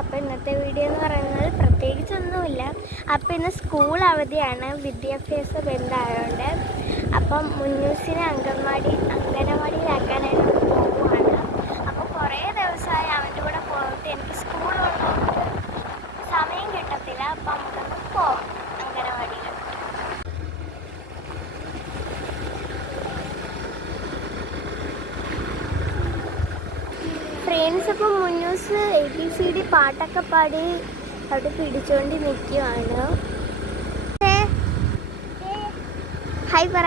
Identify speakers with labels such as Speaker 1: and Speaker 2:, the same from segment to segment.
Speaker 1: അപ്പോൾ ഇന്നത്തെ വീഡിയോ എന്ന് പറയുന്നത് പ്രത്യേകിച്ചൊന്നുമില്ല. അപ്പോൾ ഇന്ന് സ്കൂൾ അവധിയാണ് വിദ്യാഭ്യാസ ബന്ധമായതുകൊണ്ട് അപ്പം മുന്നൂസിനെ അംഗൻവാടി അംഗനവാടിയിലാക്കാനായിട്ട് പോവുകയാണ്. അപ്പോൾ കുറേ ദിവസമായി അവന്റെ കൂടെ പോയിട്ട് എനിക്ക് സ്കൂളുള്ളതുകൊണ്ട് സമയം കിട്ടത്തില്ല. അപ്പം നമുക്കൊന്ന് പോവാം അംഗനവാടിയിൽ. ഫ്രണ്ട്സ് അപ്പം മുന്നൂസ് ബി സി ഡി പാട്ടൊക്കെ പാടി അവിടെ പിടിച്ചോണ്ട് നിൽക്കുവാണ് ഹായ് പറ.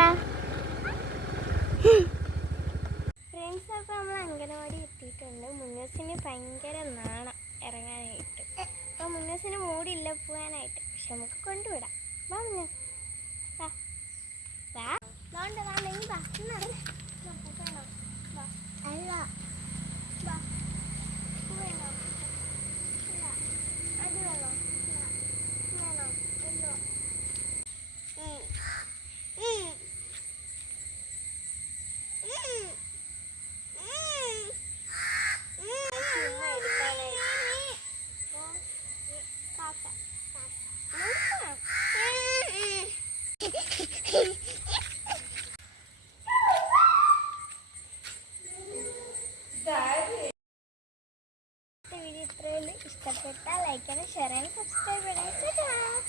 Speaker 1: ഫ്രണ്ട്സ് അപ്പം നമ്മൾ അംഗനവാടി എത്തിയിട്ടുണ്ട്. മുന്നസിന് ഭയങ്കര നാണം ഇറങ്ങാനായിട്ട്. അപ്പം മുന്നസിന് മൂടില്ല പോകാനായിട്ട് പക്ഷെ നമുക്ക് കൊണ്ടുവിടാം. വാ വാ. വാ. വാണ്ട വാണ്ട. ഇത്രയുള്ളൂ ഇഷ്ടപ്പെട്ടാൽ ലൈക്ക് ചെയ്യാനും ഷെയർ ചെയ്യണം സബ്സ്ക്രൈബ് ചെയ്യണം